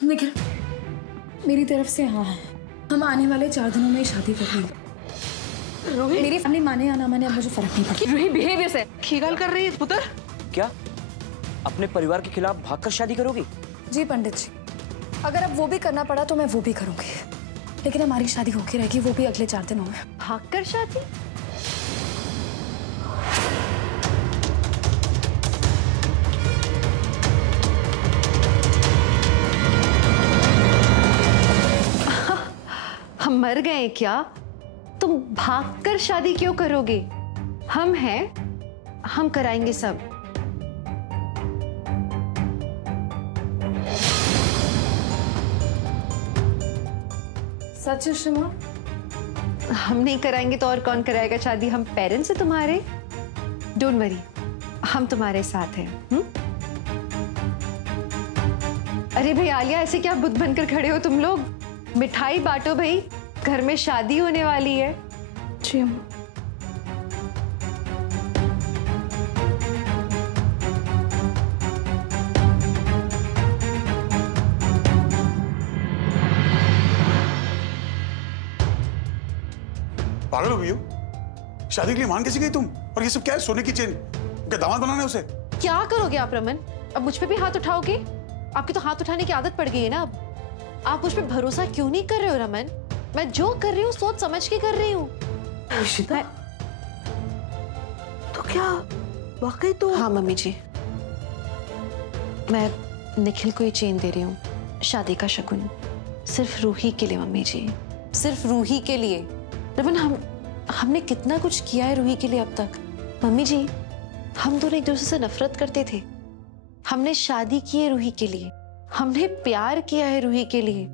निखिल, मेरी तरफ से हाँ है। हम आने वाले 4 दिनों में शादी कर लेंगे। रोहित, मेरी फैमिली माने या ना माने अब मुझे फर्क नहीं पड़ता। रोहित बिहेवियर से की गल कर रही है पुत्र। क्या अपने परिवार के खिलाफ भागकर शादी करोगी? जी पंडित जी, अगर अब वो भी करना पड़ा तो मैं वो भी करूंगी, लेकिन हमारी शादी होके रहेगी, वो भी अगले 4 दिनों में। भागकर शादी? हम मर गए क्या? तुम भागकर शादी क्यों करोगे? हम हैं, हम कराएंगे सब। सच है शिमा? हम नहीं कराएंगे तो और कौन कराएगा शादी? हम पेरेंट्स हैं तुम्हारे। डोंट वरी, हम तुम्हारे साथ हैं। अरे भाई आलिया, ऐसे क्या बुत बनकर खड़े हो तुम लोग? मिठाई बांटो भाई, घर में शादी होने वाली है। जी अम्मा। पागल हो गई हो? शादी के लिए मान कैसे गई तुम? और ये सब क्या है? सोने की चेन? क्या दामाद बनाना है उसे? क्या करोगे आप रमन? अब मुझ पे भी हाथ उठाओगे? आपकी तो हाथ उठाने की आदत पड़ गई है ना अब। आप मुझ पे भरोसा क्यों नहीं कर रहे हो रमन? मैं जो कर रही हूँ सोच समझ के कर रही हूँ। इशिता, तो क्या वाकई तो? हाँ मम्मी जी, मैं निखिल को ये चेन दे रही हूँ, शादी का शगुन। सिर्फ रूही के लिए मम्मी जी, सिर्फ रूही के लिए। रमन, हमने कितना कुछ किया है रूही के लिए अब तक। मम्मी जी, हम दोनों एक दूसरे से नफरत करते थे, हमने शादी की है रूही के लिए, हमने प्यार किया है रूही के लिए,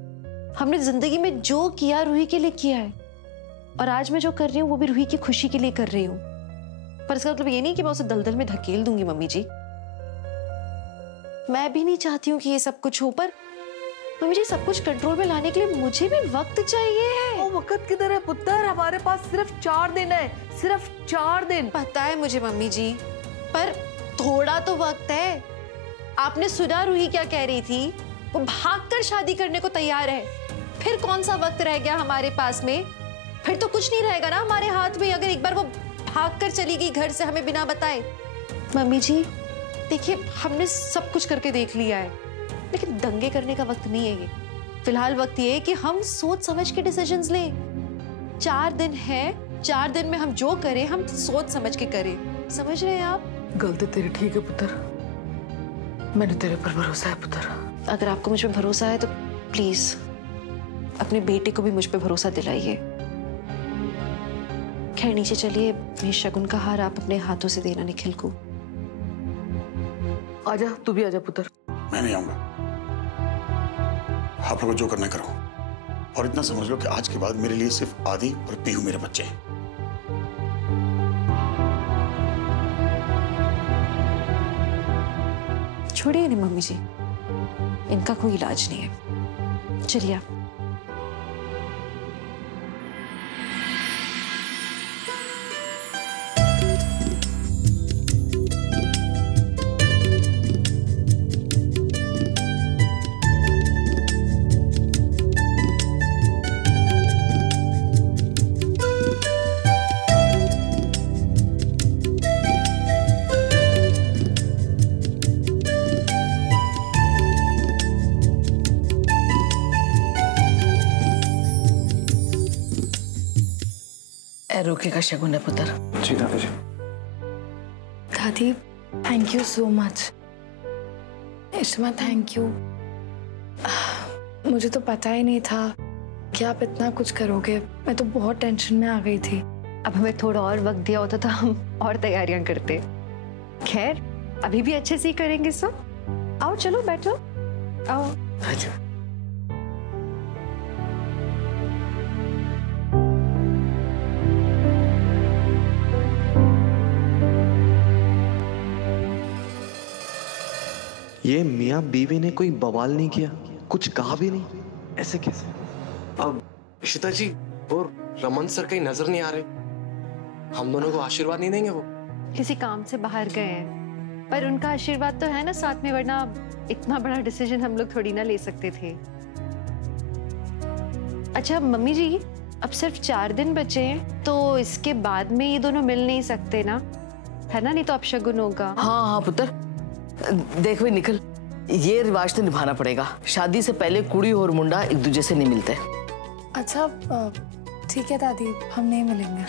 हमने जिंदगी में जो किया रूही के लिए किया है। और आज मैं जो कर रही हूँ वो भी रूही की खुशी के लिए कर रही हूँ। पर इसका मतलब ये नहीं कि मैं उसे दलदल में धकेल दूंगी मम्मी जी। मैं भी नहीं चाहती हूँ कि ये सब कुछ हो, पर मम्मी जी सब कुछ कंट्रोल में लाने के लिए मुझे भी वक्त चाहिए है। वो वक्त किधर है पुत्र? हमारे पास सिर्फ 4 दिन है, सिर्फ 4 दिन। पता है मुझे मम्मी जी, पर थोड़ा तो वक्त है। आपने सुना रूही क्या कह रही थी? वो भागकर शादी करने को तैयार है। फिर कौन सा वक्त रह गया हमारे पास में? फिर तो कुछ नहीं रहेगा ना हमारे हाथ में, अगर एक बार वो भागकर चली गई घर से हमें बिना बताए। मम्मी जी देखिए, हमने सब कुछ करके देख लिया है, लेकिन दंगे करने का वक्त नहीं है ये। फिलहाल वक्त ये है कि हम सोच समझ के डिसीजंस लें। 4 दिन है, 4 दिन में हम जो करें हम सोच समझ के करें। समझ रहे हैं आप? गलती तेरी ठीक है पुत्र, मैंने तेरे पर भरोसा है पुत्र। अगर आपको मुझ पे भरोसा है तो प्लीज अपने बेटे को भी मुझ पे भरोसा दिलाइए। खैर नीचे चलिए, ये शगुन का हार आप अपने हाथों से देना निखिल को। आजा, तू भी आजा पुत्र। मैं नहीं आऊंगा। आप लोगों को जो करना है करो, और इतना समझ लो कि आज के बाद मेरे लिए सिर्फ आदि और पीहू मेरे बच्चे हैं। छोड़िए नहीं मम्मी जी, इनका कोई इलाज नहीं है। चलिए आप। रोके का शगुन है पुत्र। जी दादाजी। दादी, thank you so much. Ishma, thank you. मुझे तो पता ही नहीं था कि आप इतना कुछ करोगे। मैं तो बहुत टेंशन में आ गई थी। अब हमें थोड़ा और वक्त दिया होता तो हम और तैयारियां करते। खैर अभी भी अच्छे से ही करेंगे सब। आओ चलो बैठो, आओ। अच्छा। ये मियाँ बीवी ने कोई बवाल नहीं किया, कुछ कहा भी नहीं, ऐसे कैसे? अब इशिता जी और रमन सर कहीं नजर नहीं आ रहे, हम दोनों को आशीर्वाद नहीं देंगे? वो किसी काम से बाहर गए हैं। पर उनका आशीर्वाद तो है ना साथ में, वरना इतना बड़ा डिसीजन हम लोग थोड़ी ना ले सकते थे। अच्छा मम्मी जी, अब सिर्फ 4 दिन बचे हैं, तो इसके बाद में ये दोनों मिल नहीं सकते ना, है ना? नहीं तो अपशगुन होगा। हाँ हाँ पुत्र, देख भाई निखिल, ये रिवाज तो निभाना पड़ेगा। शादी से पहले कुड़ी और मुंडा एक दूसरे से नहीं मिलते। अच्छा ठीक है दादी, हम नहीं मिलेंगे।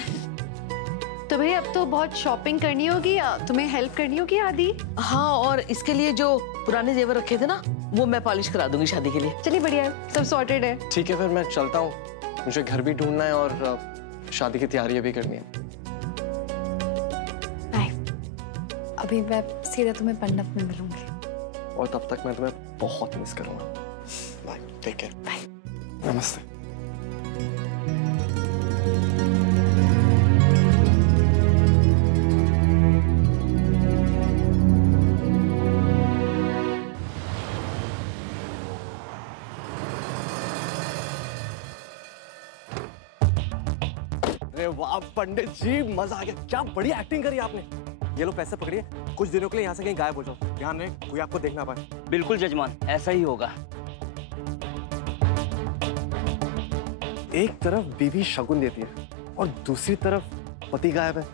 तो भाई अब तो बहुत शॉपिंग करनी होगी, तुम्हें हेल्प करनी होगी आदि। हाँ, और इसके लिए जो पुराने जेवर रखे थे ना, वो मैं पॉलिश करा दूंगी शादी के लिए। चलिए बढ़िया है, सब सॉर्टेड है। ठीक है फिर मैं चलता हूँ, मुझे घर भी ढूंढना है और शादी की तैयारियां भी करनी है। बाय। अभी मैं सीधा तुम्हें मंडप में मिलूंगी। और तब तक मैं तुम्हें बहुत मिस करूंगा। Bye, take care. बाय। नमस्ते। अरे वाह पंडित जी, मजा आ गया। क्या बढ़िया एक्टिंग करी आपने। ये लो पैसे पकड़िए, कुछ दिनों के लिए यहाँ से कहीं गायब हो जाओ। ध्यान रहे कोई आपको देख ना पाए। बिल्कुल जजमान, ऐसा ही होगा। एक तरफ बीवी शगुन देती है और दूसरी तरफ पति गायब है।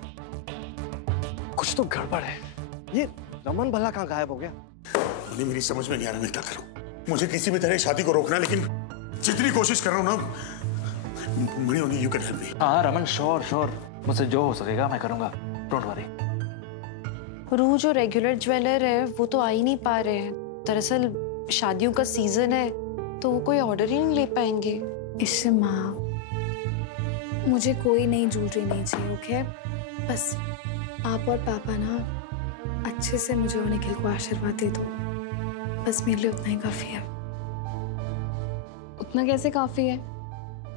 कुछ तो गड़बड़ है। ये रमन भला कहाँ गायब हो गया? मेरी समझ में नहीं आ रहा मैं क्या करूं। मुझे किसी भी तरह शादी को रोकना है, लेकिन जितनी कोशिश कर रहा हूं ना, Mani only you can help me. हाँ रमन, श्योर, मुझसे जो हो सकेगा मैं करूंगा, डोंट वरी। रूह जो रेगुलर ज्वेलर है वो तो आ ही नहीं पा रहे हैं। दरअसल शादियों का सीजन है तो वो कोई ऑर्डर ही नहीं ले पाएंगे। इससे माँ, मुझे कोई नई ज्वेलरी नहीं चाहिए, ओके? बस आप और पापा ना अच्छे से मुझे और निखिल को आशीर्वाद दे दो। बस मेरे लिए उतना ही काफी है। उतना कैसे काफी है?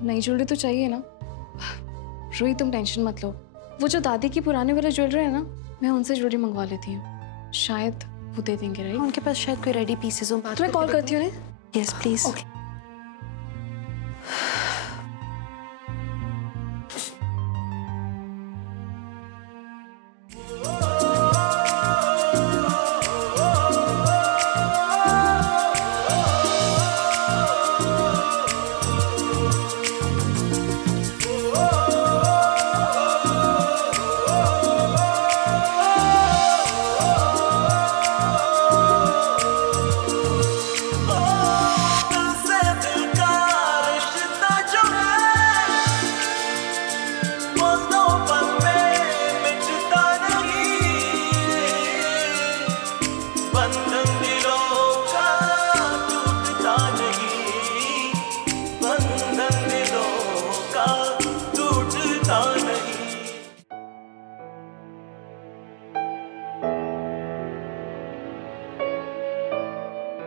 नई ज्वेलरी तो चाहिए ना। रूही तुम टेंशन मत लो, वो जो दादी की पुराने वाले ज्वेलरी है ना, मैं उनसे ज्वेलरी मंगवा लेती हूँ, शायद वो दे देंगे। राइट? उनके पास शायद कोई रेडी पीसेस हो। तुम्हें कॉल करती हूँ। Yes please. ओके।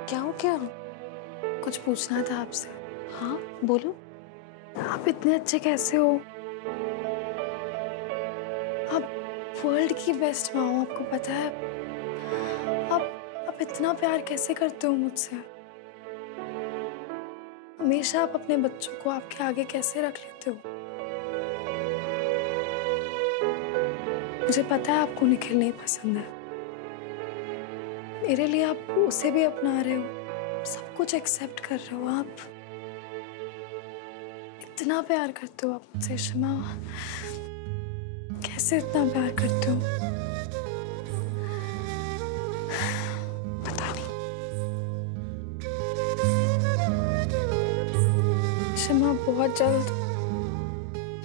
क्या हो गया? कुछ पूछना था आपसे। हाँ बोलो। आप इतने अच्छे कैसे हो? आप वर्ल्ड की बेस्ट माँ हो, आपको पता है? आप इतना प्यार कैसे करते हो मुझसे? हमेशा आप अपने बच्चों को आपके आगे कैसे रख लेते हो? मुझे पता है आपको निखिल नहीं पसंद है, मेरे लिए आप उसे भी अपना रहे हो, सब कुछ एक्सेप्ट कर रहे हो। आप इतना प्यार करते हो आप मुझसे शमा, कैसे इतना प्यार करते हो? पता नहीं। शमा, बहुत जल्द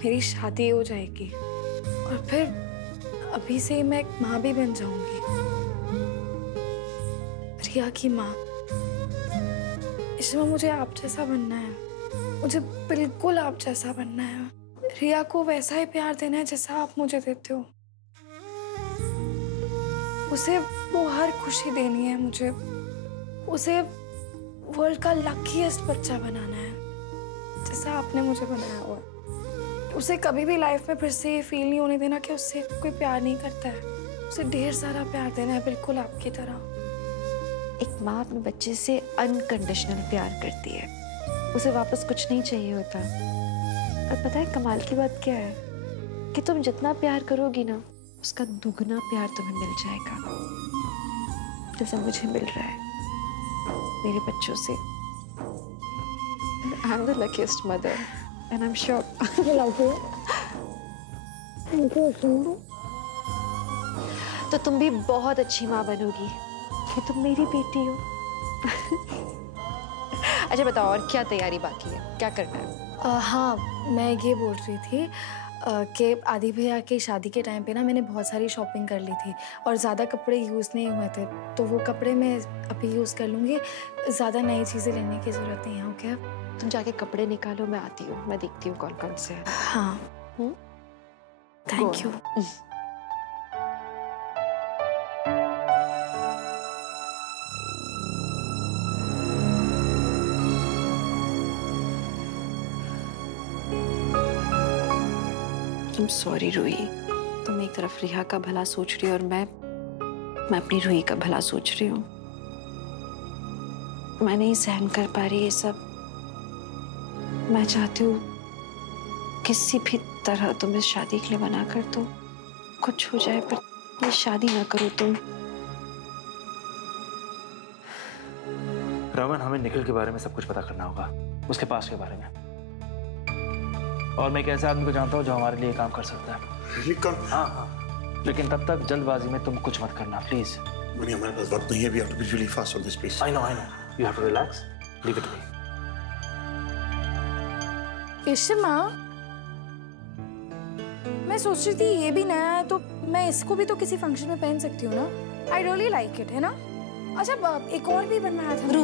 मेरी शादी हो जाएगी और फिर अभी से ही मैं एक माँ भी बन जाऊंगी, रिया की माँ। इसमें मुझे आप जैसा बनना है, मुझे बिल्कुल आप जैसा बनना है। रिया को वैसा ही प्यार देना है जैसा आप मुझे देते हो। उसे वो हर खुशी देनी है मुझे, उसे वर्ल्ड का लकीएस्ट बच्चा बनाना है जैसा आपने मुझे बनाया हुआ। उसे कभी भी लाइफ में फिर से ये फील नहीं होने देना कि उससे कोई प्यार नहीं करता है। उसे ढेर सारा प्यार देना है, बिल्कुल आपकी तरह। एक माँ अपने बच्चे से अनकंडीशनल प्यार करती है, उसे वापस कुछ नहीं चाहिए होता। और पता है कमाल की बात क्या है कि तुम जितना प्यार करोगी ना, उसका दुगना प्यार तुम्हें मिल जाएगा। जैसा मुझे मिल रहा है मेरे बच्चों से। I am the luckiest mother and I am sure. तो तुम भी बहुत अच्छी माँ बनोगी कि तुम मेरी बेटी हो। अच्छा बताओ, और क्या तैयारी बाकी है, क्या करना है? हाँ, मैं ये बोल रही थी कि आदि भैया की शादी के टाइम पे ना मैंने बहुत सारी शॉपिंग कर ली थी और ज़्यादा कपड़े यूज़ नहीं हुए थे, तो वो कपड़े मैं अभी यूज़ कर लूँगी। ज़्यादा नई चीज़ें लेने की ज़रूरत नहीं है। ओके, तुम जाके कपड़े निकालो, मैं आती हूँ, मैं देखती हूँ कौन कौन से हैं। हाँ, thank you. I'm sorry Ruhi, तुम एक तरफ रिहा का भला सोच रही हो और मैं अपनी रूही का भला सोच रही हूँ। मैं नहीं सहन कर पा रही ये सब। मैं चाहती हूँ किसी भी तरह तुम इस शादी के लिए मना कर दो, कुछ हो जाए, पर ये शादी ना करो तुम। रमन, हमें निखिल के बारे में सब कुछ पता करना होगा, उसके पास के बारे में। और मैं एक ऐसे आदमी को जानता हूँ जो हमारे लिए काम कर सकता है। हाँ, लेकिन तब तक जल्दबाजी में तुम कुछ मत करना, प्लीज। मनी, हमारे पास वक्त नहीं है। We have to be really fast on this, please. I know. You have to relax. Leave it to me. Ishima, मैं सोच रही थी ये भी नया है तो मैं इसको भी तो किसी फंक्शन में पहन सकती हूँ ना। I really like it, है ना? अच्छा, एक और भी बनवाया था। रू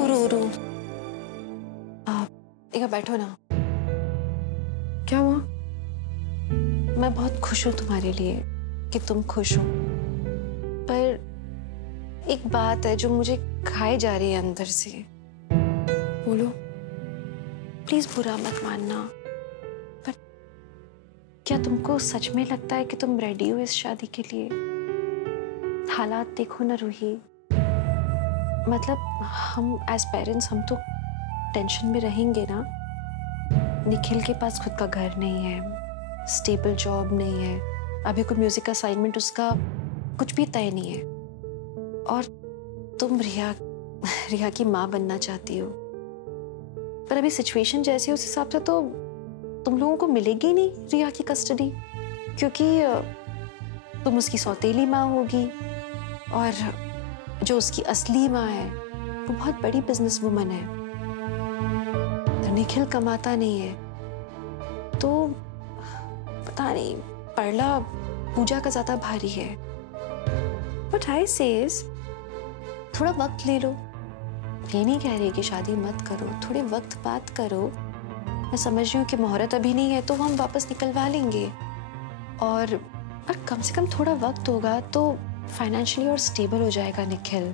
एक बैठो ना। क्या हुआ? मैं बहुत खुश हूँ तुम्हारे लिए कि तुम खुश हो, पर एक बात है जो मुझे खाए जा रही है अंदर से। बोलो। प्लीज बुरा मत मानना, पर क्या तुमको सच में लगता है कि तुम रेडी हो इस शादी के लिए? हालात देखो ना रूही, मतलब हम एज पेरेंट्स हम तो टेंशन में रहेंगे ना। निखिल के पास खुद का घर नहीं है, स्टेबल जॉब नहीं है, अभी कोई म्यूजिक असाइनमेंट उसका कुछ भी तय नहीं है, और तुम रिया की माँ बनना चाहती हो, पर अभी सिचुएशन जैसी है उस हिसाब से तो तुम लोगों को मिलेगी नहीं रिया की कस्टडी, क्योंकि तुम उसकी सौतेली माँ होगी और जो उसकी असली माँ है वो बहुत बड़ी बिजनेस वुमन है। निखिल कमाता नहीं है, तो पता नहीं, परला पूजा का ज्यादा भारी है। बट आई सेज थोड़ा वक्त ले लो। ये नहीं कह रही कि शादी मत करो, थोड़े वक्त बात करो। मैं समझ रही हूँ कि मुहूर्त अभी नहीं है तो हम वापस निकलवा लेंगे, और कम से कम थोड़ा वक्त होगा तो फाइनेंशियली और स्टेबल हो जाएगा निखिल।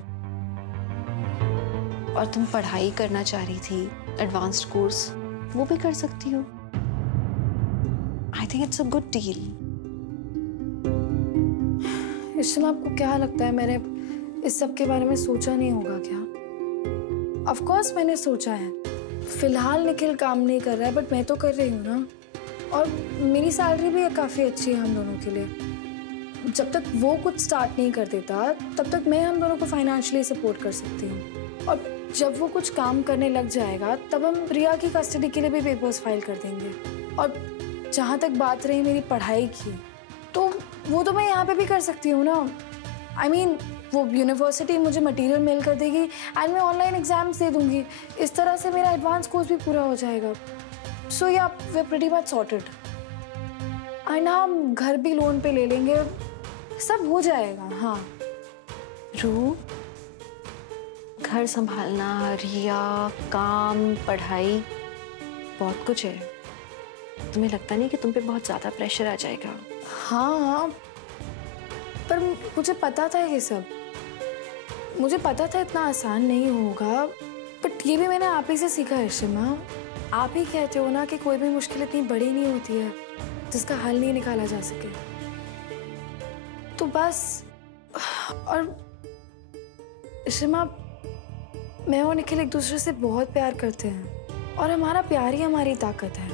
और तुम पढ़ाई करना चाह रही थी, एडवांस्ड कोर्स, वो भी कर सकती हो। I think it's a good deal. Ishima, आपको क्या लगता है मैंने इस सब के बारे में सोचा नहीं होगा क्या? ऑफ कोर्स मैंने सोचा है। फिलहाल निखिल काम नहीं कर रहा है, बट मैं तो कर रही हूँ ना, और मेरी सैलरी भी काफ़ी अच्छी है हम दोनों के लिए। जब तक वो कुछ स्टार्ट नहीं कर देता तब तक मैं हम दोनों को फाइनेंशियली सपोर्ट कर सकती हूँ, और जब वो कुछ काम करने लग जाएगा तब हम रिया की कस्टडी के लिए भी पेपर्स फाइल कर देंगे। और जहाँ तक बात रही मेरी पढ़ाई की, तो वो तो मैं यहाँ पे भी कर सकती हूँ ना। I mean, वो यूनिवर्सिटी मुझे मटेरियल मेल कर देगी एंड मैं ऑनलाइन एग्जाम्स दे दूँगी। इस तरह से मेरा एडवांस कोर्स भी पूरा हो जाएगा। So yeah we pretty much sorted. And हम घर भी लोन पे ले लेंगे, सब हो जाएगा। हाँ रू, घर संभालना, रिया, काम, पढ़ाई, बहुत कुछ है। तुम्हें लगता नहीं कि तुम पे बहुत ज्यादा प्रेशर आ जाएगा? हाँ, पर मुझे पता था ये सब, मुझे पता था इतना आसान नहीं होगा, बट ये भी मैंने आप ही से सीखा है शिमा। आप ही कहते हो ना कि कोई भी मुश्किल इतनी बड़ी नहीं होती है जिसका हल नहीं निकाला जा सके। तो बस, और शिमा, मैं और निखिल एक दूसरे से बहुत प्यार करते हैं और हमारा प्यार ही हमारी ताकत है।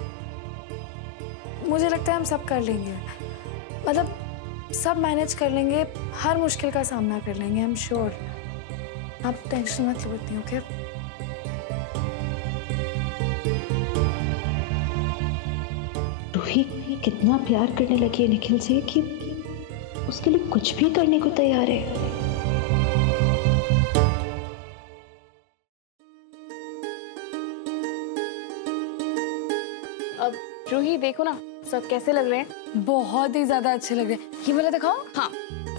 मुझे लगता है हम सब कर लेंगे, मतलब सब मैनेज कर लेंगे, हर मुश्किल का सामना कर लेंगे, आई एम श्योर। आप टेंशन मत लो इतनी, ओके? रूही कितना प्यार करने लगी है निखिल से कि उसके लिए कुछ भी करने को तैयार है। अब रूही देखो ना सब कैसे लग रहे हैं। बहुत ही ज्यादा अच्छे लग रहे हैं। ये वाला दिखाओ। हाँ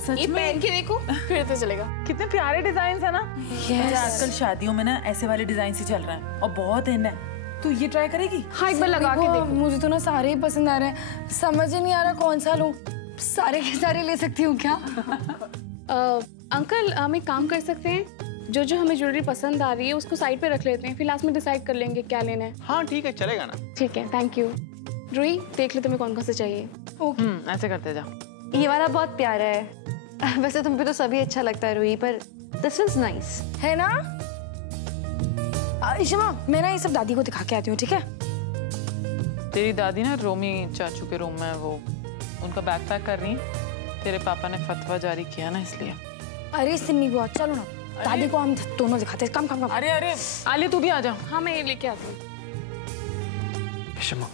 ये पहन के देखो फिर तो चलेगा। कितने प्यारे डिजाइन है ना। Yes. आजकल शादियों में ना ऐसे वाले डिजाइन ही चल रहा है और बहुत इन है। तू ये ट्राई करेगी? हाँ एक बार लगा के देखो। मुझे तो ना सारे ही पसंद आ रहे हैं, समझ ही नहीं आ रहा कौन सा लूं। सारे के सारे ले सकती हूँ क्या? अंकल हम एक काम कर सकते हैं, जो जो हमें ज्वेलरी पसंद आ रही है उसको साइड पे रख लेते हैं, फिर लास्ट में डिसाइड कर लेंगे क्या लेना है। हाँ ठीक है, चलेगा ना। ठीक है, थैंक यू। रूही देख ले तुम्हें कौन कौन सा चाहिए। ऐसे करते जा। ये वाला बहुत प्यारा है। वैसे तुम पे तो सभी अच्छा लगता है रूही, पर दिस इज नाइस है ना? इशिमा मैं ना ये सब दादी को दिखा के आती हूँ, ठीक है? तेरी दादी ना रोमी चाचू के रूम में वो उनका बैग पैक कर रही है। तेरे पापा ने फतवा जारी किया ना इसलिए। अरे सिन्नी बुआ चलो ना, दादी को हम दोनों दिखाते हैं। कम। अरे आलिया तू भी आ जा। हाँ मैं ये लेके आती हूँ। शम्मा,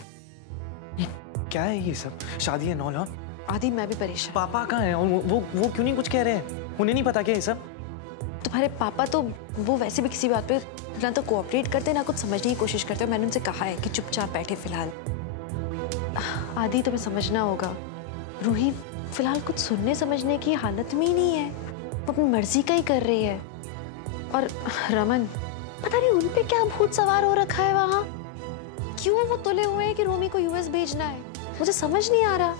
ये क्या है ये सब? शादी है नौला। आदि मैं भी परेशान। पापा कहाँ हैं? वो क्यों नहीं कुछ कह रहे हैं? उन्हें नहीं पता क्या ये सब? तुम्हारे पापा तो वो वैसे भी किसी बात पे ना तो कोऑपरेट करते ना कुछ समझने की कोशिश करते। मैंने उनसे कहा है कि चुपचाप बैठे फिलहाल। आदि तुम्हें समझना होगा, रूही फिलहाल कुछ सुनने समझने की हालत में ही नहीं है। वो अपनी मर्जी का ही कर रही है। और रमन पता नहीं उन पे क्या भूत सवार हो रखा है वहाँ। क्यों वो तुले हुए हैं कि रोमी को यूएस भेजना है, मुझे समझ नहीं आ रहा।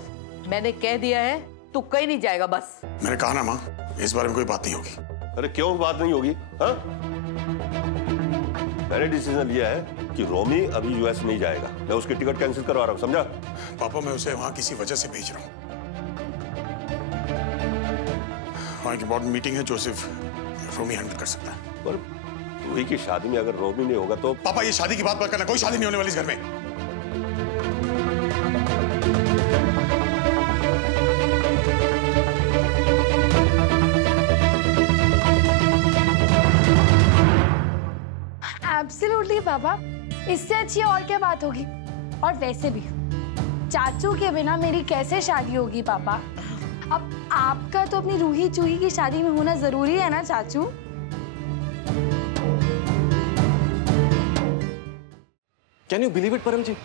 मैंने कह दिया है तू कहीं नहीं जाएगा बस। मैंने कहा ना माँ, इस बारे में कोई बात नहीं होगी। अरे क्यों बात नहीं होगी? हाँ? मैंने डिसीजन लिया है कि रोमी अभी यूएस नहीं जाएगा। मैं उसकी टिकट कैंसिल करवा रहा हूँ, समझा? पापा मैं उसे वहां किसी वजह से भेज रहा हूँ। वहां एक इम्पोर्टेंट मीटिंग है जो सिर्फ रोमी हैंडल कर सकता है। पर रूही की शादी में अगर रोमी नहीं होगा तो? पापा ये शादी की बात मत करना, कोई शादी नहीं होने वाली इस घर में। एब्सोल्युटली पापा, इससे अच्छी और क्या बात होगी? और वैसे भी चाचू के बिना मेरी कैसे शादी होगी पापा? अब आपका तो अपनी रूही चूही की शादी में होना जरूरी है ना चाचू? कैन यू बिलीव इट परम जी,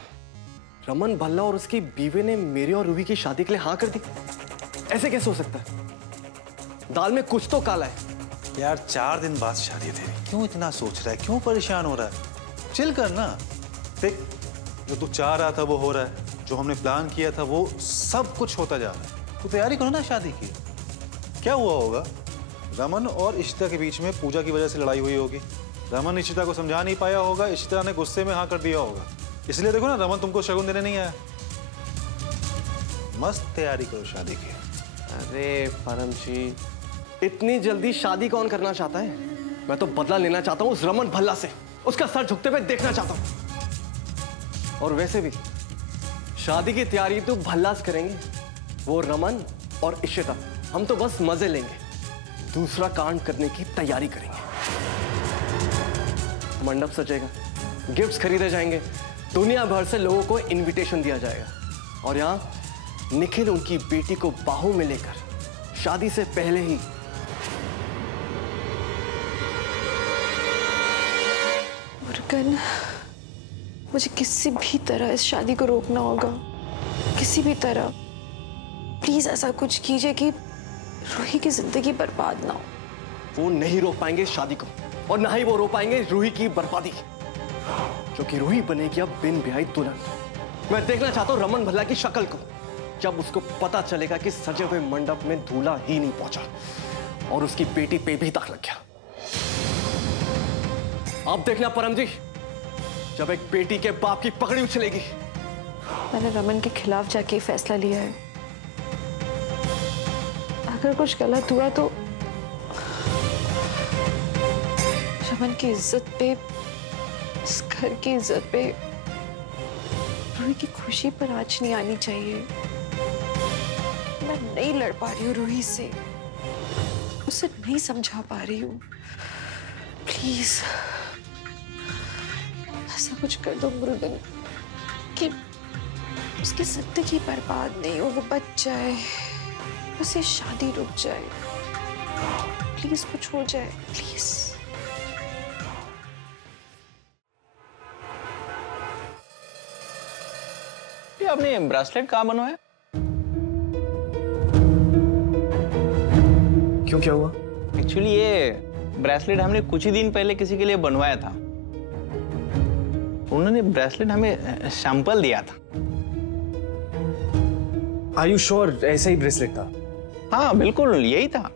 रमन भल्ला और उसकी बीवी ने मेरी और रूही की शादी के लिए हाँ कर दी। ऐसे कैसे हो सकता है? दाल में कुछ तो काला है। यार 4 दिन बाद शादी है तेरी, क्यों इतना सोच रहा है? क्यों परेशान हो रहा है? चिल कर ना। देख जो तू चाह रहा था वो हो रहा है, जो हमने प्लान किया था वो सब कुछ होता जा रहा है। तू तैयारी करो ना शादी की। क्या हुआ होगा? रमन और इशिता के बीच में पूजा की वजह से लड़ाई हुई होगी। रमन इशिता को समझा नहीं पाया होगा, इशिता ने गुस्से में हाँ कर दिया होगा। इसलिए देखो ना रमन तुमको शगुन देने नहीं आया। मस्त तैयारी करो शादी की। अरे परम जी, इतनी जल्दी शादी कौन करना चाहता है? मैं तो बदला लेना चाहता हूँ उस रमन भल्ला से, उसका सर झुकते हुए देखना चाहता हूँ। और वैसे भी शादी की तैयारी तो भल्लास करेंगे, वो रमन और इशिता। हम तो बस मजे लेंगे, दूसरा कांड करने की तैयारी करेंगे। मंडप सजेगा, गिफ्ट्स खरीदे जाएंगे, दुनिया भर से लोगों को इनविटेशन दिया जाएगा। और यहाँ निखिल उनकी बेटी को बाहों में लेकर शादी से पहले ही मुर्गन, मुझे किसी भी तरह इस शादी को रोकना होगा, किसी भी तरह। प्लीज ऐसा कुछ कीजिए कि रूही की जिंदगी बर्बाद ना हो। वो नहीं रोक पाएंगे इस शादी को, और ना ही वो रोक पाएंगे रूही की बर्बादी, क्योंकि रूही बनेगी अब बिन ब्याही दुल्हन। मैं देखना चाहता हूँ रमन भल्ला की शक्ल को, जब उसको पता चलेगा कि सजे हुए मंडप में दूल्हा ही नहीं पहुंचा और उसकी बेटी पे भी दाग लग गया। अब देखना परम जी, जब एक बेटी के बाप की पकड़ी उछलेगी। मैंने रमन के खिलाफ जाके फैसला लिया है। अगर कुछ गलत हुआ तो रमन की इज्जत पे, इस घर की इज्जत पे, रूही की खुशी पर आँच नहीं आनी चाहिए। मैं नहीं लड़ पा रही हूँ रूही से, उसे नहीं समझा पा रही हूँ। प्लीज ऐसा कुछ कर दो मुरुगन कि उसकी जिंदगी बर्बाद नहीं हो, वो बच जाए, उसे शादी रुक जाए, प्लीज कुछ हो जाए प्लीज। ये आपने ब्रेसलेट कहाँ बनवाया? क्यों, क्या हुआ? एक्चुअली ये ब्रेसलेट हमने कुछ ही दिन पहले किसी के लिए बनवाया था। उन्होंने ब्रेसलेट हमें सैंपल दिया था। Are you sure ऐसा ही ब्रेसलेट था? हाँ बिल्कुल यही था।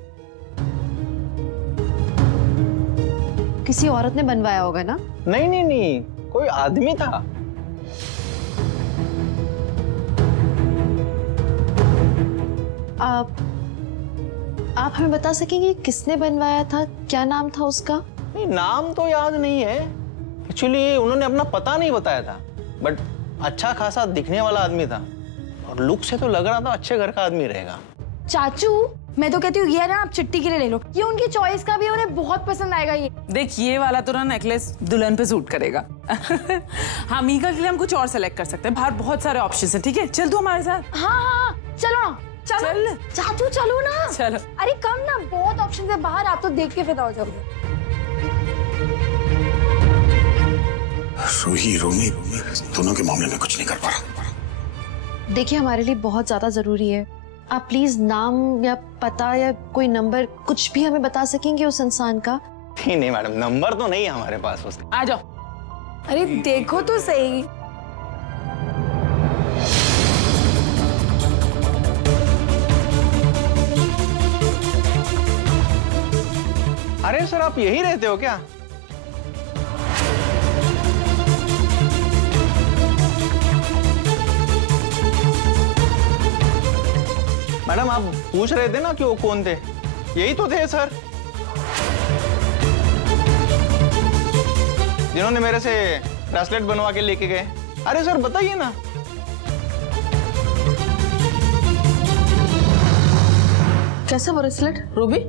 किसी औरत ने बनवाया होगा ना? नहीं नहीं नहीं, कोई आदमी था। आप हमें बता सकेंगे किसने बनवाया था, क्या नाम था उसका? नहीं, नाम तो याद नहीं है। एक्चुअली उन्होंने अपना पता नहीं बताया था, बट अच्छा खासा दिखने वाला आदमी था और लुक से तो लग रहा था अच्छे घर का आदमी रहेगा। चाचू मैं तो कहती हूँ ये ना आप चिट्टी के लिए ले लो, ये उनकी चॉइस का भी, उन्हें बहुत पसंद आएगा ये। देख ये वाला तो ना नेकलेस दुल्हन पे सूट करेगा। हाँ मीका के लिए हम कुछ और सेलेक्ट कर सकते हैं, बाहर बहुत सारे ऑप्शंस हैं। ठीक है चल तू हमारे साथ। हाँ चलो ना, चलो चाचू चलो ना। चलो। अरे कम ना, बहुत ऑप्शन है बाहर, आप तो देख के फिदा हो जाओगे। रूही रोमी दोनों के मामले में कुछ नहीं कर पा रहा। देखिए हमारे लिए बहुत ज्यादा जरूरी है, आप प्लीज नाम या पता या कोई नंबर कुछ भी हमें बता सकेंगे उस इंसान का? नहीं नहीं मैडम, नंबर तो नहीं है हमारे पास उसका। आ जाओ। अरे देखो तो सही। अरे सर आप यही रहते हो क्या? मैडम आप पूछ रहे थे ना कि वो कौन थे? यही तो थे सर, जिन्होंने मेरे से ब्रेसलेट बनवा के लेके गए। अरे सर बताइए ना। कैसा ब्रेसलेट रूबी?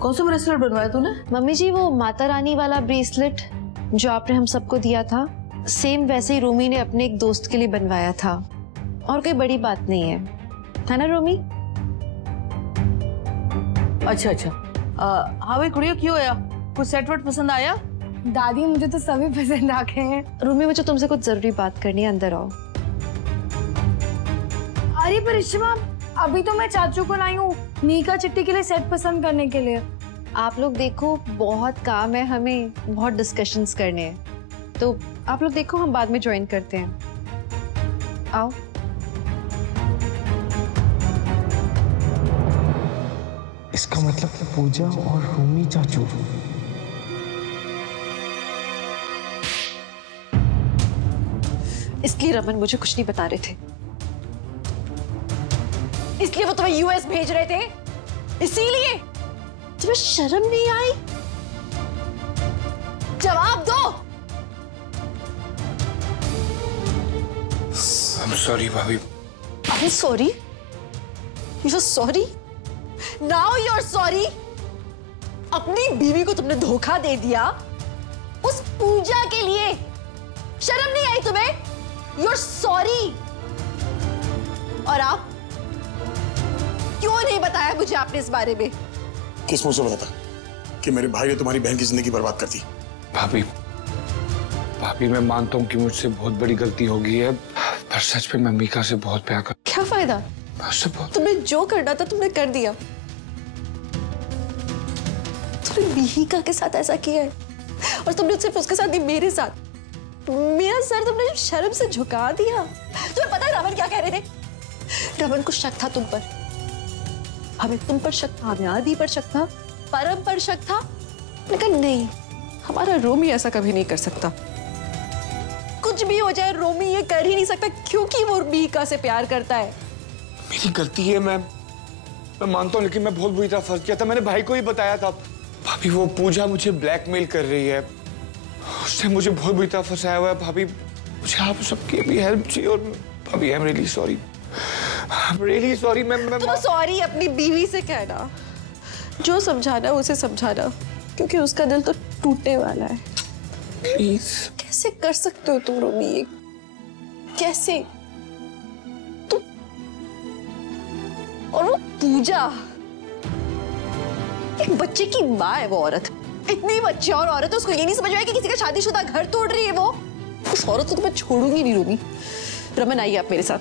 कौन सा ब्रेसलेट बनवाया तूने? मम्मी जी वो माता रानी वाला ब्रेसलेट जो आपने हम सबको दिया था, सेम वैसे ही रोमी ने अपने एक दोस्त के लिए बनवाया था, और कोई बड़ी बात नहीं है ना रोमी? अच्छा हाँ भाई कुड़ियों क्यों आया? कुछ सेट वेट पसंद आया? दादी मुझे तो सभी पसंद आ गए हैं। रोमी मुझे तुमसे कुछ जरूरी बात करनी है, अंदर आओ। अरे परिश्रमा अभी तो मैं चाचू को लाई हूँ मीका चिट्टी के लिए सेट पसंद करने के लिए। आप लोग देखो बहुत काम है, हमें बहुत डिस्कशंस करने हैं, तो आप लोग देखो हम बाद में ज्वाइन करते हैं। आओ। इसका मतलब पूजा और रूमी चाचू। इसलिए रमन मुझे कुछ नहीं बता रहे थे, इसलिए वो तुम्हें यूएस भेज रहे थे, इसीलिए तुम्हें शर्म नहीं आई? जवाब दो। I'm sorry भाभी। अरे sorry? You're sorry? Now you're sorry? अपनी बीवी को तुमने धोखा दे दिया उस पूजा के लिए, शर्म नहीं आई तुम्हें? You're sorry? और आप क्यों नहीं बताया मुझे आपने इस बारे में? किस मुंह से बताता कि मेरे भाई ने तुम्हारी बहन की जिंदगी बर्बाद कर दी? भाभी मैं मानता हूँ कि मुझसे बहुत बड़ी गलती हो गई है, पर सच में मैं मीका से बहुत प्यार करता हूँ। क्या फायदा? तुमने जो करना था तुमने कर दिया। तुमने मीका के साथ ऐसा किया है, और तुमने सिर्फ उसके साथ नहीं मेरे साथ। मेरा सर तुमने शर्म से झुका दिया। तुम्हें पता है रमन क्या कह रहे थे? रमन को शक था तुम पर, हमें तुम पर शक था, हमें आदि पर शक था, परम पर शक था। लेकिन नहीं, हमारा रोमी ऐसा कभी नहीं कर सकता। कुछ भी हो जाए रोमी ये कर ही नहीं सकता, क्योंकि वो मीका से प्यार करता है। मेरी गलती है, मैं मानता हूँ, लेकिन मैं बहुत बुरी तरह फंस गया था। मैंने भाई को ही बताया था। भाभी वो पूजा मुझे ब्लैकमेल कर रही है, उसने मुझे बहुत बुरी तरह फंसाया हुआ है। भाभी मुझे आप सबकी भी हेल्प चाहिए, और भाभी I am really sorry, really sorry. तुम सॉरी अपनी बीवी से कहना, जो समझाना उसे समझाना, क्योंकि उसका दिल तो टूटने वाला है। प्लीज। कैसे कर सकते हो तुम रोमी ये? कैसे? तुम और वो पूजा, एक बच्चे की माँ है वो औरत। इतनी बच्ची और औरत, उसको ये नहीं समझ में आया कि किसी का शादीशुदा घर तोड़ रही है वो। उस औरत को तो मैं छोड़ूंगी नहीं रोमी। रमन आइए आप मेरे साथ।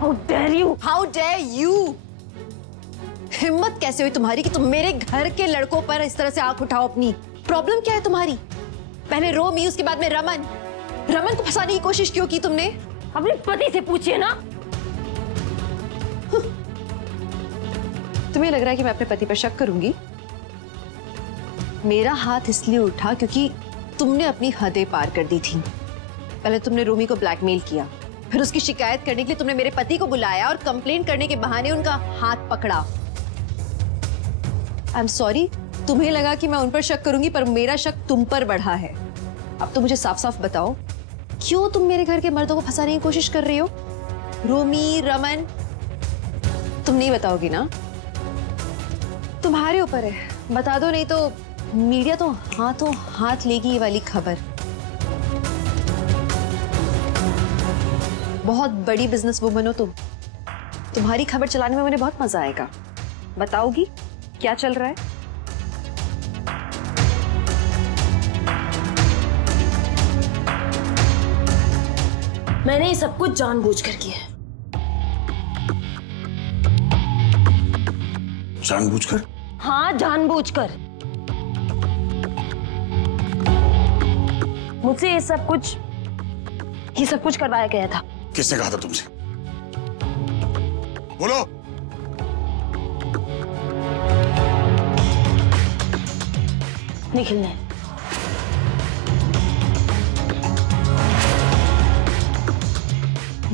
How dare you? How dare you? हिम्मत कैसे हुई तुम्हारी कि तुम मेरे घर के लड़कों पर इस तरह से आंख उठाओ अपनी? प्रॉब्लम क्या है तुम्हारी? पहले रोमी, उसके बाद में रमन। रमन को फंसाने की कोशिश क्यों की तुमने? अपने पति से पूछिए ना। तुम्हें लग रहा है कि मैं अपने पति पर शक करूंगी? मेरा हाथ इसलिए उठा क्योंकि तुमने अपनी हदें पार कर दी थी। पहले तुमने रोमी को ब्लैकमेल किया, फिर उसकी शिकायत करने के लिए तुमने मेरे पति को बुलाया और कंप्लेंट करने के बहाने उनका हाथ पकड़ा। आई एम सॉरी, तुम्हें लगा कि मैं उन पर शक करूंगी, पर मेरा शक तुम पर बढ़ा है। अब तो मुझे साफ साफ बताओ, क्यों तुम मेरे घर के मर्दों को फंसाने की कोशिश कर रही हो? रोमी, रमन, तुम नहीं बताओगी ना? तुम्हारे ऊपर है, बता दो, नहीं तो मीडिया तो हाथों हाथ लेगी ये वाली खबर। बहुत बड़ी बिजनेस वुमन हो तुम। तुम्हारी खबर चलाने में मुझे बहुत मजा आएगा। बताओगी क्या चल रहा है? मैंने ये सब कुछ जानबूझकर किया है। जानबूझकर? हाँ, जानबूझकर। मुझसे ये सब कुछ करवाया गया था। किसने कहा था तुमसे? बोलो। निखिल ने।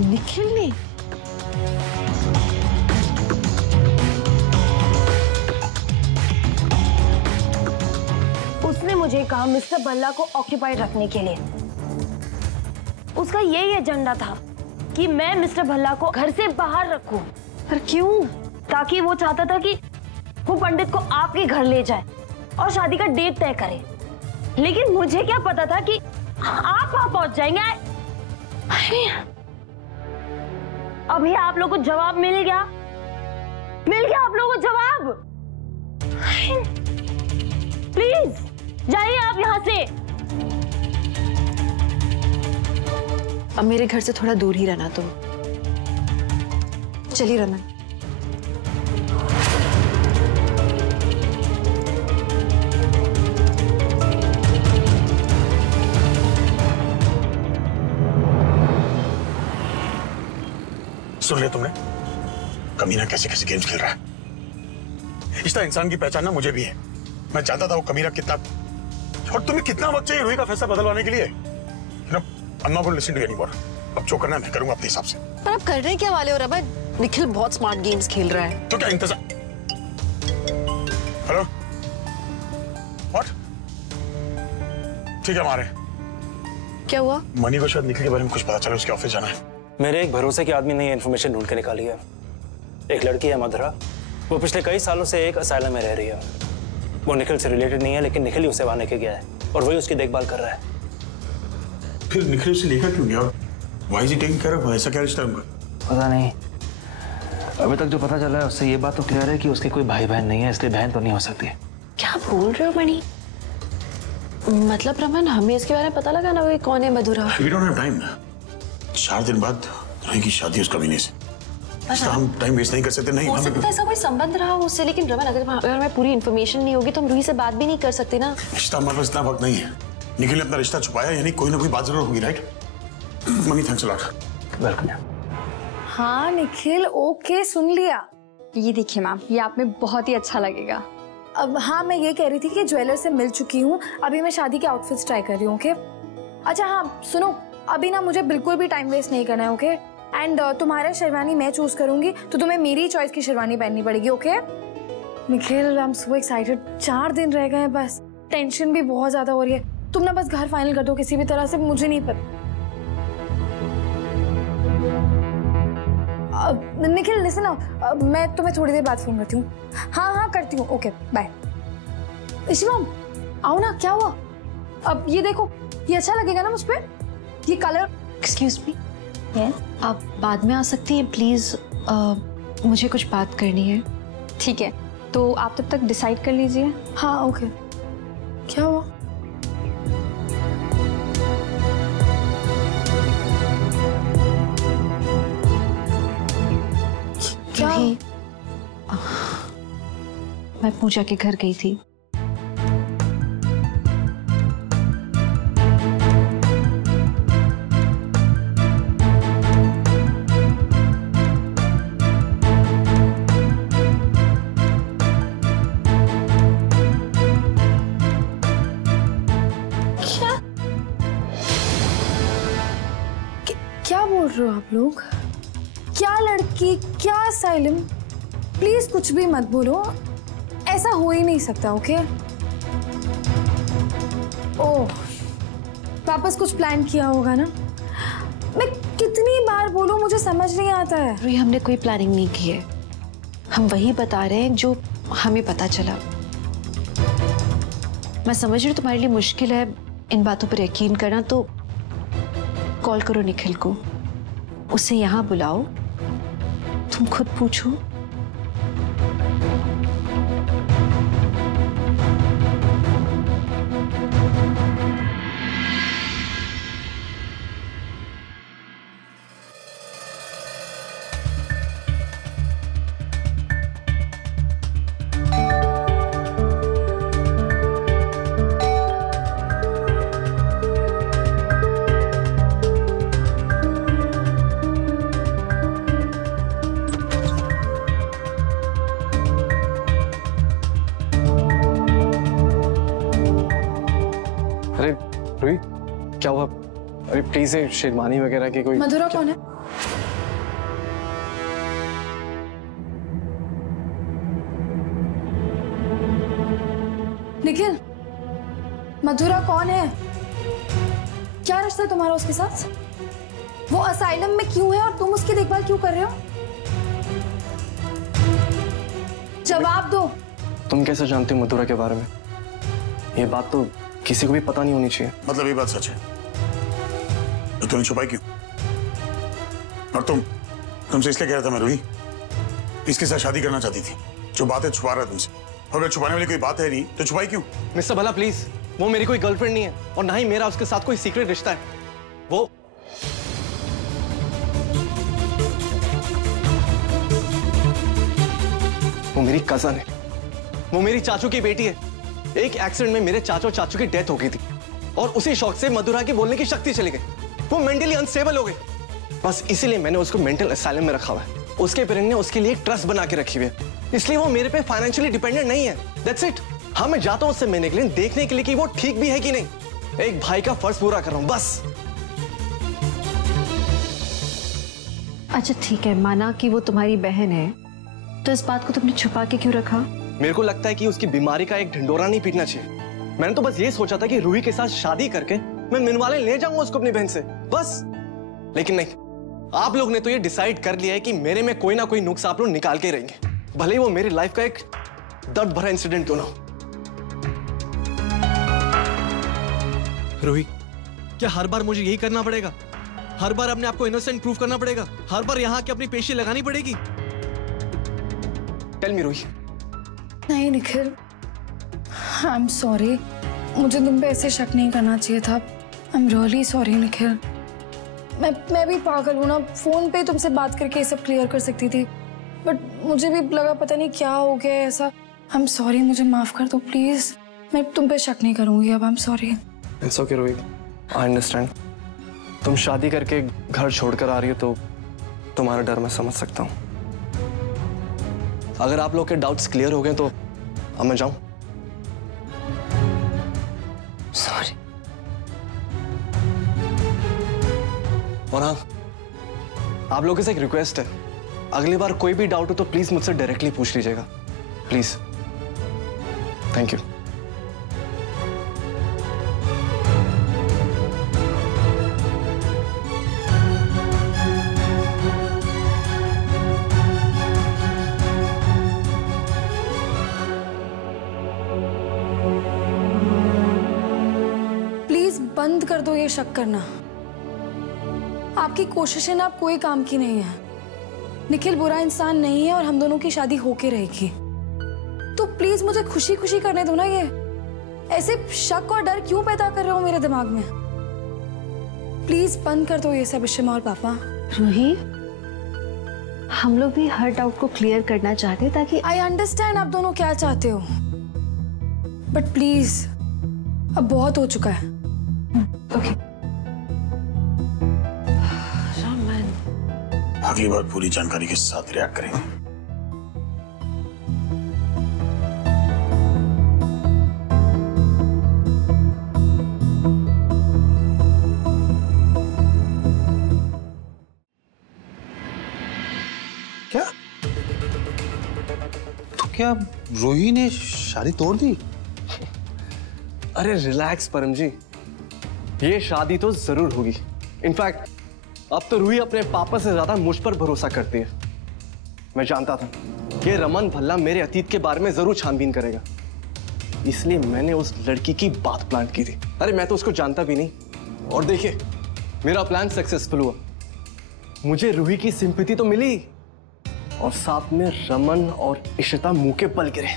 निखिल ने? उसने मुझे कहा मिस्टर भल्ला को ऑक्यूपाइड रखने के लिए। उसका यही एजेंडा था कि मैं मिस्टर भल्ला को घर से बाहर रखूं। पर क्यों? ताकि वो चाहता था कि वो पंडित को आपके घर ले जाए और शादी का डेट तय करे। लेकिन मुझे क्या पता था कि आप वहां पहुंच जाएंगे। अभी आप लोगों को जवाब मिल गया आप लोगों को जवाब। प्लीज जाइए आप यहां से। अब मेरे घर से थोड़ा दूर ही रहना तुम। चलिए रमन। सुन लिया तुमने? कमीना कैसे कैसे गेम्स खेल रहा है। इस तरह इंसान की पहचान ना मुझे भी है। मैं जानता था वो कमीना कितना, और तुम्हें कितना वक्त चाहिए रूही का फैसला बदलवाने के लिए। I'm not going to listen to you anymore. अब जो करना है मैं करूंगा अपने हिसाब से। पर आप करने क्या वाले हो रमन? निखिल बहुत स्मार्ट गेम्स खेल रहा है। तो क्या इंतजार? हेलो? व्हाट? ठीक है, हमारे क्या हुआ? मनी को शायद निखिल के बारे में कुछ पता चला, उसके ऑफिस जाना है। मेरे एक भरोसे के आदमी ने ये इन्फॉर्मेशन ढूंढ के निकाली है। एक लड़की है मधुरा, वो पिछले कई सालों से एक असाइलम में रह रही है। वो निखिल से रिलेटेड नहीं है, लेकिन निखिल ही उसे वहां लेके गया है और वही उसकी देखभाल कर रहा है। फिर निखिल उसे लेकर क्यों गया? Why is he taking care of her? ऐसा क्या रिश्ता है उनका? पता नहीं। अभी तक जो पता चला है उससे ये बात तो क्लियर है कि उसके कोई भाई बहन नहीं है, इसलिए बहन तो नहीं हो सकती। क्या बोल रहे हो मणि? मतलब रमन, हमें इसके बारे में पता लगा ना वो कौन है मधुरा? We don't have time. 4 दिन बाद रूही की शादी उस कमीने से। हम टाइम वेस्ट नहीं कर सकते। नहीं, हो सकता है ऐसा कोई संबंध रहा हो उससे, लेकिन रमन अगर हमें पूरी इन्फॉर्मेशन नहीं होगी तो हम रूही से बात भी नहीं कर सकते ना। रिश्ता, हमारे पास इतना वक्त नहीं है। निखिल ने अपना रिश्ता छुपाया, यानी कोई ना कोई बात जरूर होगी, right? Money, thanks a lot. Welcome. हाँ निखिल, ओके, सुन लिया। ये देखिए मैम, ये आप में बहुत ही अच्छा लगेगा। अब हाँ, मैं ये कह रही थी कि ज्वेलर से मिल चुकी हूँ, अभी मैं शादी के आउटफिट्स ट्राई कर रही हूँ। ओके? अच्छा हाँ सुनो, अभी ना मुझे बिल्कुल भी टाइम वेस्ट नहीं करना है। ओके? एंड तुम्हारा शेरवानी मैं चूज करूंगी तो तुम्हें मेरी चॉइस की शेरवानी पहननी पड़ेगी। Okay? Nikhil, I am so excited. 4 दिन रह गए हैं बस, टेंशन भी बहुत ज्यादा हो रही है। तुम ना बस घर फाइनल कर दो किसी भी तरह से, मुझे नहीं पता। निखिल लिसन ना, मैं तुम्हें थोड़ी देर बाद फोन करती हूँ। हाँ करती हूँ, ओके बाय। इशिमाम आओ ना, क्या हुआ? अब ये देखो, ये अच्छा लगेगा ना मुझ पे, ये कलर। एक्सक्यूज मी, आप बाद में आ सकती हैं प्लीज, मुझे कुछ बात करनी है। ठीक है, तो आप तब तक डिसाइड कर लीजिए। हाँ ओके। क्या हुआ? क्या? मैं पूजा के घर गई थी। क्या बोल रहे हो आप लोग? क्या लड़की, क्या असाइलम? प्लीज कुछ भी मत बोलो, ऐसा हो ही नहीं सकता। ओके? ओह, वापस कुछ प्लान किया होगा ना? मैं कितनी बार बोलूं, मुझे समझ नहीं आता है। रूही, हमने कोई प्लानिंग नहीं की है, हम वही बता रहे हैं जो हमें पता चला। मैं समझ रही हूँ तुम्हारे लिए मुश्किल है इन बातों पर यकीन करना, तो कॉल करो निखिल को, उसे यहाँ बुलाओ, तुम खुद पूछो। अरे रूही, क्या हुआ? अरे प्लीज शेरवानी वगैरह की कोई। मधुरा कौन है? निखिल, मधुरा कौन है? क्या रिश्ता है तुम्हारा उसके साथ? वो असाइलम में क्यों है और तुम उसकी देखभाल क्यों कर रहे हो? जवाब दो। तुम कैसे जानते हो मधुरा के बारे में? ये बात तो किसी को भी पता नहीं होनी चाहिए। मतलब ये बात सच है तो तूने छुपाई क्यों? और तुमसे इसलिए कह रहा था मैं रूही इसके साथ शादी करना चाहती थी, जो बातें छुपा रहा है तुमसे। और अगर छुपाने वाली कोई बात है नहीं तो छुपाई क्यों? मिस्टर भला प्लीज, वो मेरी कोई गर्लफ्रेंड नहीं है और ना ही मेरा उसके साथ कोई सीक्रेट रिश्ता है। वो मेरी कजन है, वो मेरी चाचू की बेटी है। एक एक्सीडेंट में मेरे चाचू और चाचू की डेथ हो गई थी और उसी शौक से मधुरा की बोलने की शक्ति चली गई। वो मेंटली अनस्टेबल हो गई। बस इसीलिए मैंने उसको मेंटल असाइलम में रखा हुआ है। उसके पेरेंट्स ने उसके लिए एक ट्रस्ट बना के रखी हुई है, इसलिए वो मेरे पे फाइनेंशियली डिपेंडेंट नहीं है। That's it. हाँ, मैं जाता हूँ उससे मिलने के लिए, देखने के लिए कि वो ठीक भी है कि नहीं। एक भाई का फर्ज पूरा कर रहा हूँ बस। अच्छा ठीक है, माना कि वो तुम्हारी बहन है, तो इस बात को तुमने छुपा के क्यों रखा? मेरे को लगता है कि उसकी बीमारी का एक ढिंडोरा नहीं पीटना चाहिए। मैंने तो बस ये सोचा था कि रूही के साथ शादी करके मैं मिलवाने ले जाऊंगा उसको अपनी बहन से, बस। लेकिन नहीं, आप लोग ने तो ये डिसाइड कर लिया है कि मेरे में कोई ना कोई नुक्स आप लोग निकाल के रहेंगे, भले ही वो मेरी लाइफ का एक दर्द भरा इंसिडेंट क्यों ना हो। रूही, क्या हर बार मुझे यही करना पड़ेगा? हर बार अपने आप को इनोसेंट प्रूव करना पड़ेगा? हर बार यहाँ की अपनी पेशी लगानी पड़ेगी? Tell me Ruhi. नहीं निखिल, आई एम सॉरी, मुझे तुम पे ऐसे शक नहीं करना चाहिए था। I am really sorry Nikhil. मैं भी पागल हूँ ना, फोन पे तुमसे बात करके ये सब क्लियर कर सकती थी, बट मुझे भी लगा पता नहीं क्या हो गया ऐसा। आई एम सॉरी, मुझे माफ कर दो प्लीज। मैं तुम पे शक नहीं करूंगी अब। I am sorry. It's okay Ruhi, I understand. तुम शादी करके घर छोड़कर आ रही हो तो तुम्हारा डर मैं समझ सकता हूँ। अगर आप लोग के डाउट्स क्लियर हो गए तो अब मैं जाऊं? सॉरी। और हाँ, आप लोगों से एक रिक्वेस्ट है, अगली बार कोई भी डाउट हो तो प्लीज मुझसे डायरेक्टली पूछ लीजिएगा, प्लीज। Thank you. बंद कर दो ये शक करना। आपकी कोशिशें ना अब कोई काम की नहीं है। निखिल बुरा इंसान नहीं है और हम दोनों की शादी होके रहेगी। तो प्लीज मुझे खुशी खुशी करने दो ना। ये ऐसे शक और डर क्यों पैदा कर रहे हो मेरे दिमाग में? प्लीज बंद कर दो ये सब इशिमा और पापा। रूही, हम लोग भी हर डाउट को क्लियर करना चाहते ताकि आई अंडरस्टैंड आप दोनों क्या चाहते हो, बट प्लीज अब बहुत हो चुका है। ओके। अगली बार पूरी जानकारी के साथ रिएक्ट करेंगे। क्या? तो क्या रूही ने शादी तोड़ दी? अरे रिलैक्स परम जी, ये शादी तो जरूर होगी। इनफैक्ट अब तो रूही अपने पापा से ज्यादा मुझ पर भरोसा करती है। मैं जानता था कि रमन भल्ला मेरे अतीत के बारे में जरूर छानबीन करेगा, इसलिए मैंने उस लड़की की बात प्लान की थी। अरे मैं तो उसको जानता भी नहीं, और देखिए मेरा प्लान सक्सेसफुल हुआ। मुझे रूही की सिंपैथी तो मिली और साथ में रमन और इशिता मुंह के बल गिरे।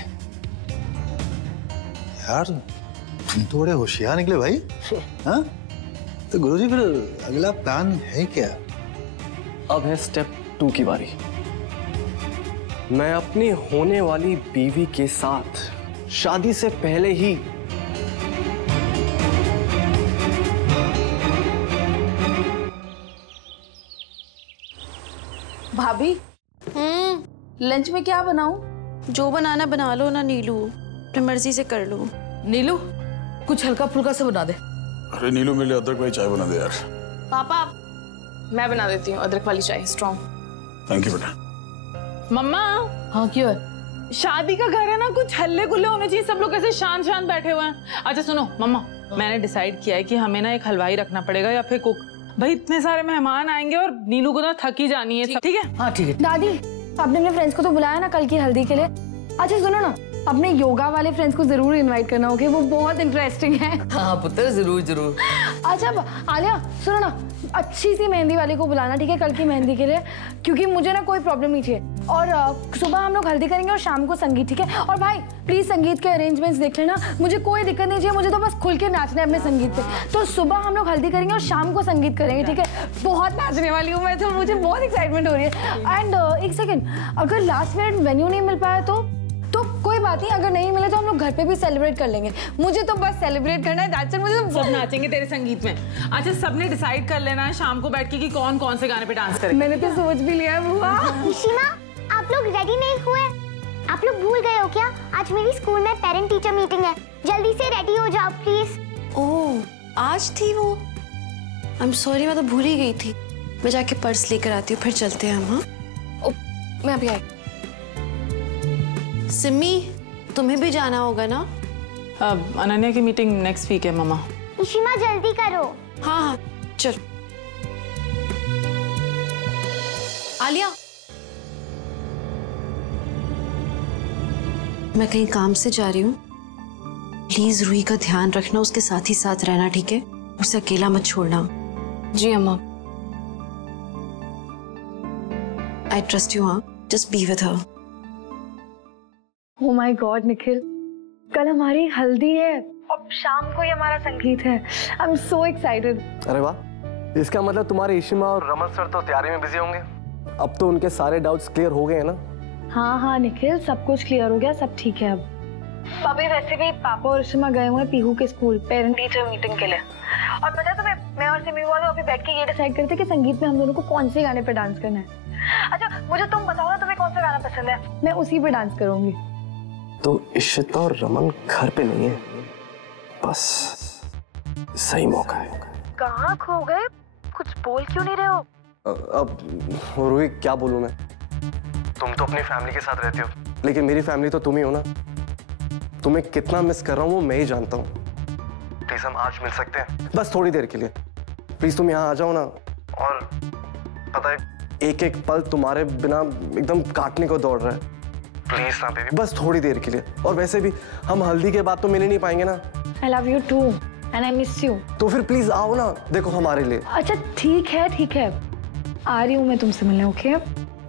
यार तुम तो बड़े होशियार निकले भाई। हाँ? तो गुरुजी फिर अगला प्लान है क्या? अब है स्टेप 2 की बारी। मैं अपनी होने वाली बीवी के साथ शादी से पहले ही भाभी, लंच में क्या बनाऊं? जो बनाना बना लो ना नीलू, अपनी मर्जी से कर लो। नीलू, कुछ हल्का फुल्का सा बना दे। अरे नीलू, मेरे लिए अदरक वाली चाय बना दे यार। पापा, मैं बना देती हूँ अदरक वाली चाय स्ट्रॉन्ग। थैंक यू बेटा। मम्मा। हाँ क्यों है? शादी का घर है ना, कुछ हल्ले गुल्ले होने चाहिए। सब लोग ऐसे शांत शांत बैठे हुए हैं। अच्छा सुनो मम्मा, मैंने डिसाइड किया है कि हमें ना एक हलवाई रखना पड़ेगा या फिर कुक। भाई इतने सारे मेहमान आएंगे और नीलू को तो थक ही जानी है। ठीक है? हाँ ठीक है। दादी, आपने अपने फ्रेंड्स को तो बुलाया ना कल की हल्दी के लिए? अच्छा सुनो ना, अपने योगा वाले फ्रेंड्स को जरूर इनवाइट करना, ओके? वो बहुत इंटरेस्टिंग है। हाँ पुत्र, जरूर जरूर। अच्छा आलिया, सुनो ना, अच्छी सी मेहंदी वाली को बुलाना, ठीक है, कल की मेहंदी के लिए, क्योंकि मुझे ना कोई प्रॉब्लम नहीं चाहिए। और सुबह हम लोग हल्दी करेंगे और शाम को संगीत, ठीक है? और भाई प्लीज संगीत के अरेंजमेंट्स देख लेना, मुझे कोई दिक्कत नहीं चाहिए, मुझे तो बस खुल के नाचना है अपने संगीत पे। तो सुबह हम लोग हल्दी करेंगे और शाम को संगीत करेंगे, ठीक है? बहुत नाचने वाली हूँ मैं तो, मुझे बहुत एक्साइटमेंट हो रही है। एंड एक सेकेंड, अगर लास्ट मिनट वेन्यू नहीं मिल पाया तो कोई बात नहीं, अगर नहीं मिले तो हम लोग घर पे भी सेलिब्रेट कर लेंगे। मुझे तो बस सेलिब्रेट करना है, दैट्स इट। मुझे तो सब नाचेंगे तेरे संगीत में। अच्छा सबने डिसाइड कर लेना है शाम को बैठ के कि कौन कौन से गाने पे डांस करेंगे। मैंने तो सोच भी लिया है बुआ। इशिमा, आप लोग रेडी नहीं हुए? आप लोग भूल गए हो क्या? आज मेरी स्कूल में पेरेंट टीचर मीटिंग है, जल्दी से रेडी हो जाओ प्लीज। ओह आज थी वो? आई एम सॉरी, मैं तो भूल ही गई थी। मैं जाके पर्स लेकर आती हूँ, फिर चलते हैं हम। हाँ मैं अभी आई। सिमी, तुम्हें भी जाना होगा ना? अनन्या की मीटिंग नेक्स्ट वीक है मम्मा। इशिमा जल्दी करो। हाँ हाँ चल। आलिया, मैं कहीं काम से जा रही हूँ, प्लीज रूही का ध्यान रखना, उसके साथ ही साथ रहना, ठीक है? उसे अकेला मत छोड़ना। जी अम्मा। I trust you. हाँ, just be with her. Oh my God, Nikhil, कल हमारी हल्दी है और शाम को ही हमारा संगीत है। I'm so excited। अरे वाह, इसका मतलब तुम्हारे इशिमा और रमन सर तो तैयारी में बिजी होंगे। अब तो उनके सारे डाउट्स क्लियर हो गए हैं ना? हाँ हाँ निखिल, सब कुछ क्लियर हो गया, सब ठीक है अब। अभी वैसे भी पापा और इशिमा गए हुए हैं पीहू के स्कूल पेरेंट टीचर मीटिंग के लिए। और पता है तुम्हें, मैं और सिमी वालों अभी बैठ के ये डिसाइड करते कि संगीत में हम दोनों को कौन से गाने पे डांस करना है। अच्छा मुझे तुम बताओ ना, तुम्हें कौन सा गाना पसंद है, मैं उसी पे डांस करूंगी। तो इशिता और रमन घर पे नहीं है, बस सही मौका है। कहाँ खो गए? कुछ बोल क्यों नहीं रहे हो? अब रूही क्या बोलूं मैं? तुम तो अपनी फैमिली के साथ रहती हो, लेकिन मेरी फैमिली तो तुम ही हो ना। तुम्हें कितना मिस कर रहा हूँ वो मैं ही जानता हूँ। प्लीज हम आज मिल सकते हैं, बस थोड़ी देर के लिए। प्लीज तुम यहाँ आ जाओ ना। और पता है, एक एक पल तुम्हारे बिना एकदम काटने को दौड़ रहा है। प्लीज ना बेबी, बस थोड़ी देर के लिए। और वैसे भी हम हल्दी के बाद तो मिल ही नहीं पाएंगे ना। I love you too। And I miss you. तो फिर प्लीज आओ ना, देखो हमारे लिए। अच्छा ठीक है, आ रही हूँ मैं तुमसे मिलने। Okay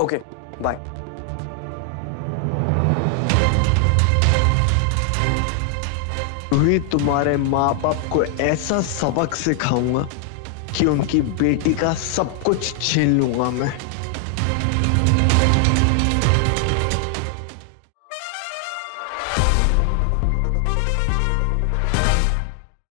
okay, bye. रूही, तुम्हारे माँ बाप को ऐसा सबक सिखाऊंगा कि उनकी बेटी का सब कुछ छीन लूंगा मैं।